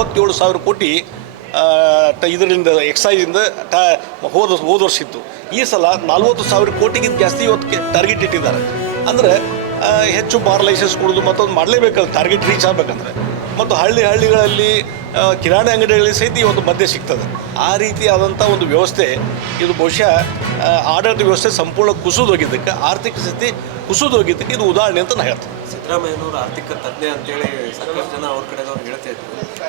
37,000 ಕೋಟಿ ಇದರಿಂದ ಎಕ್ಸೈಸಿಂದ ಹೋದ ವರ್ಷ ಇತ್ತು. ಈ ಸಲ 40,000 ಕೋಟಿಗಿಂತ ಜಾಸ್ತಿ ಇವತ್ತು ಟಾರ್ಗೆಟ್ ಇಟ್ಟಿದ್ದಾರೆ. ಅಂದರೆ ಹೆಚ್ಚು ಬಾರ್ ಲೈಸೆನ್ಸ್ ಕೊಡೋದು ಮತ್ತೊಂದು ಮಾಡಲೇಬೇಕಲ್ಲ ಟಾರ್ಗೆಟ್ ರೀಚ್ ಆಗಬೇಕಂದ್ರೆ. ಮತ್ತು ಹಳ್ಳಿಗಳಲ್ಲಿ ಕಿರಾಣಿ ಅಂಗಡಿಗಳಲ್ಲಿ ಸಹಿತ ಇವತ್ತು ಮದ್ಯ ಸಿಗ್ತದೆ. ಆ ರೀತಿಯಾದಂಥ ಒಂದು ವ್ಯವಸ್ಥೆ ಇದು ಬಹುಶಃ ಆಡಳಿತ ವ್ಯವಸ್ಥೆ ಸಂಪೂರ್ಣ ಕುಸಿದೋಗಿದ್ದಕ್ಕೆ, ಆರ್ಥಿಕ ಸ್ಥಿತಿ ಕುಸಿದೋಗಿದ್ದಕ್ಕೆ ಇದು ಉದಾಹರಣೆ ಅಂತ ನಾನು ಹೇಳ್ತೀನಿ. ಸಿದ್ದರಾಮಯ್ಯನವರು ಆರ್ಥಿಕ ತಜ್ಞ ಅಂತೇಳಿ ಸಾಕಷ್ಟು ಜನ ಅವ್ರ ಕಡೆದವ್ರು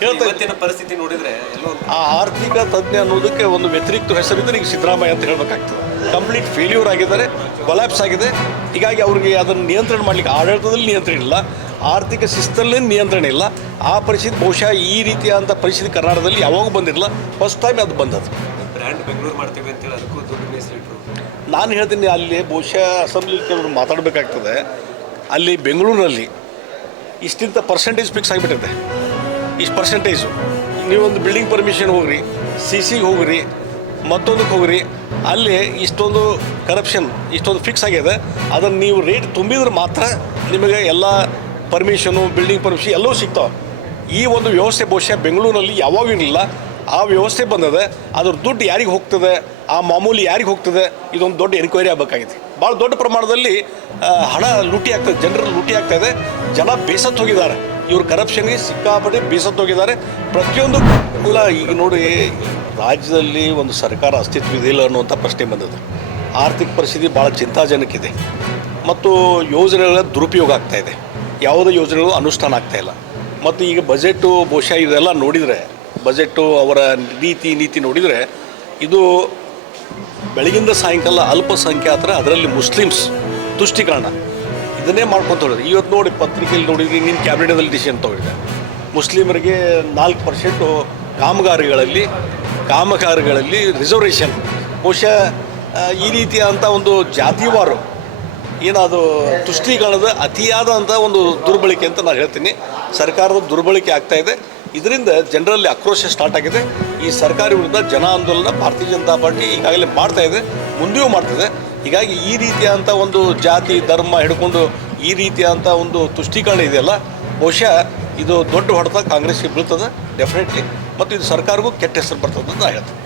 ಹೇಳ್ತಾ ಪರಿಸ್ಥಿತಿ ನೋಡಿದರೆ ಆ ಆರ್ಥಿಕ ತಜ್ಞ ಅನ್ನೋದಕ್ಕೆ ಒಂದು ವ್ಯತಿರಿಕ್ತ ಹೆಸರಿದ್ರೆ ಈಗ ಸಿದ್ದರಾಮಯ್ಯ ಅಂತ ಹೇಳಬೇಕಾಗ್ತದೆ. ಕಂಪ್ಲೀಟ್ ಫೇಲ್ಯೂರ್ ಆಗಿದ್ದಾರೆ, ಕೊಲ್ಯಾಪ್ಸ್ ಆಗಿದೆ. ಹೀಗಾಗಿ ಅವ್ರಿಗೆ ಅದನ್ನು ನಿಯಂತ್ರಣ ಮಾಡಲಿಕ್ಕೆ ಆಡಳಿತದಲ್ಲಿ ನಿಯಂತ್ರಣ ಇಲ್ಲ, ಆರ್ಥಿಕ ಶಿಸ್ತಲ್ಲೇ ನಿಯಂತ್ರಣ ಇಲ್ಲ. ಆ ಪರಿಸ್ಥಿತಿ ಬಹುಶಃ ಈ ರೀತಿಯಾದಂಥ ಪರಿಸ್ಥಿತಿ ಕರ್ನಾಟಕದಲ್ಲಿ ಯಾವಾಗ ಬಂದಿರಲಿಲ್ಲ, ಫಸ್ಟ್ ಟೈಮ್ ಅದು ಬಂದದ್ದು. ಬ್ರ್ಯಾಂಡ್ ಬೆಂಗಳೂರು ಮಾಡ್ತೀವಿ ಅಂತೇಳಿ ಅದಕ್ಕೂ ದುಡ್ಡು ಮೀಸಲಿಟ್ಟರು. ನಾನು ಹೇಳ್ತೀನಿ, ಅಲ್ಲಿ ಬಹುಶಃ ಅಸೆಂಬ್ಲಿ ಕೆಲವರು ಮಾತಾಡಬೇಕಾಗ್ತದೆ. ಅಲ್ಲಿ ಬೆಂಗಳೂರಿನಲ್ಲಿ ಇಷ್ಟಿಂತ ಪರ್ಸೆಂಟೇಜ್ ಫಿಕ್ಸ್ ಆಗಿಬಿಟ್ಟಿದೆ. ಇಷ್ಟು ಪರ್ಸೆಂಟೇಜು ನೀವೊಂದು ಬಿಲ್ಡಿಂಗ್ ಪರ್ಮಿಷನ್ ಹೋಗ್ರಿ, ಸಿಗೆ ಹೋಗ್ರಿ, ಮತ್ತೊಂದಕ್ಕೆ ಹೋಗ್ರಿ, ಅಲ್ಲಿ ಇಷ್ಟೊಂದು ಕರಪ್ಷನ್ ಇಷ್ಟೊಂದು ಫಿಕ್ಸ್ ಆಗಿದೆ. ಅದನ್ನು ನೀವು ರೇಟ್ ತುಂಬಿದ್ರೆ ಮಾತ್ರ ನಿಮಗೆ ಎಲ್ಲ ಪರ್ಮಿಷನು, ಬಿಲ್ಡಿಂಗ್ ಪರ್ಮಿಷನ್ ಎಲ್ಲವೂ ಸಿಗ್ತಾವೆ. ಈ ಒಂದು ವ್ಯವಸ್ಥೆ ಬಹುಶಃ ಬೆಂಗಳೂರಲ್ಲಿ ಯಾವಾಗೂ ಇರಲಿಲ್ಲ. ಆ ವ್ಯವಸ್ಥೆ ಬಂದದೆ. ಅದ್ರ ದುಡ್ಡು ಯಾರಿಗೆ ಹೋಗ್ತದೆ, ಆ ಮಾಮೂಲಿ ಯಾರಿಗೆ ಹೋಗ್ತದೆ, ಇದೊಂದು ದೊಡ್ಡ ಎನ್ಕ್ವೈರಿ ಆಗಬೇಕಾಗಿದೆ. ಭಾಳ ದೊಡ್ಡ ಪ್ರಮಾಣದಲ್ಲಿ ಹಣ ಲೂಟಿ ಆಗ್ತದೆ, ಜನರಲ್ಲಿ ಲೂಟಿ ಆಗ್ತಾಯಿದೆ. ಜನ ಬೇಸತ್ತು ಹೋಗಿದ್ದಾರೆ, ಇವರು ಕರಪ್ಷನ್ಗೆ ಸಿಕ್ಕಾಪಟ್ಟೆ ಬೇಸತ್ತು ಹೋಗಿದ್ದಾರೆ. ಪ್ರತಿಯೊಂದು ಇಲ್ಲ. ಈಗ ನೋಡಿ, ರಾಜ್ಯದಲ್ಲಿ ಒಂದು ಸರ್ಕಾರ ಅಸ್ತಿತ್ವವಿದೆಯಿಲ್ಲ ಅನ್ನುವಂಥ ಪ್ರಶ್ನೆ ಬಂದದ್ದು. ಆರ್ಥಿಕ ಪರಿಸ್ಥಿತಿ ಭಾಳ ಚಿಂತಾಜನಕ್ಕಿದೆ ಮತ್ತು ಯೋಜನೆಗಳ ದುರುಪಯೋಗ ಆಗ್ತಾಯಿದೆ. ಯಾವುದೇ ಯೋಜನೆಗಳು ಅನುಷ್ಠಾನ ಆಗ್ತಾಯಿಲ್ಲ. ಮತ್ತು ಈಗ ಬಜೆಟು ಬಹುಶಃ ಇದೆಲ್ಲ ನೋಡಿದರೆ, ಬಜೆಟು ಅವರ ನೀತಿ ನೋಡಿದರೆ, ಇದು ಬೆಳಗಿಂದ ಸಾಯಂಕಾಲ ಅಲ್ಪಸಂಖ್ಯಾತರ, ಅದರಲ್ಲಿ ಮುಸ್ಲಿಮ್ಸ್ ತುಷ್ಟೀಕರಣ ಇದನ್ನೇ ಮಾಡ್ಕೊತ ಹೋಗಿದ್ದಾರೆ. ಇವತ್ತು ನೋಡಿ ಪತ್ರಿಕೆಯಲ್ಲಿ ನೋಡಿದ್ರಿ, ನಿಮ್ಮ ಕ್ಯಾಬಿನೆಟಲ್ಲಿ ಡಿಸಿಷನ್ ತೊಗೊಂಡಿದೆ. ಮುಸ್ಲಿಮರಿಗೆ 4% ಕಾಮಗಾರಿಗಳಲ್ಲಿ ರಿಸರ್ವೇಷನ್. ಬಹುಶಃ ಈ ರೀತಿಯಾದಂಥ ಒಂದು ಜಾತಿವಾರು ಏನದು ತುಷ್ಟೀಕರಣದ ಅತಿಯಾದಂಥ ಒಂದು ದುರ್ಬಳಕೆ ಅಂತ ನಾನು ಹೇಳ್ತೀನಿ. ಸರ್ಕಾರದ ದುರ್ಬಳಕೆ ಆಗ್ತಾಯಿದೆ. ಇದರಿಂದ ಜನರಲ್ಲಿ ಆಕ್ರೋಶ ಸ್ಟಾರ್ಟ್ ಆಗಿದೆ. ಈ ಸರ್ಕಾರ ವಿರುದ್ಧ ಜನ ಆಂದೋಲನ ಭಾರತೀಯ ಜನತಾ ಪಾರ್ಟಿ ಈಗಾಗಲೇ ಮಾಡ್ತಾಯಿದೆ, ಮುಂದೆಯೂ ಮಾಡ್ತದೆ. ಹೀಗಾಗಿ ಈ ರೀತಿಯಾದಂಥ ಒಂದು ಜಾತಿ ಧರ್ಮ ಹಿಡ್ಕೊಂಡು ಈ ರೀತಿಯಾದಂಥ ಒಂದು ತುಷ್ಟೀಕರಣ ಇದೆಯಲ್ಲ, ಬಹುಶಃ ಇದು ದೊಡ್ಡ ಹೊಡೆತ ಕಾಂಗ್ರೆಸ್ಗೆ ಬೀಳ್ತದೆ ಡೆಫಿನೆಟ್ಲಿ. ಮತ್ತು ಇದು ಸರ್ಕಾರಕ್ಕೂ ಕೆಟ್ಟ ಹೆಸರು ಬರ್ತದೆ ಅಂತ ನಾನು ಹೇಳ್ತೀನಿ.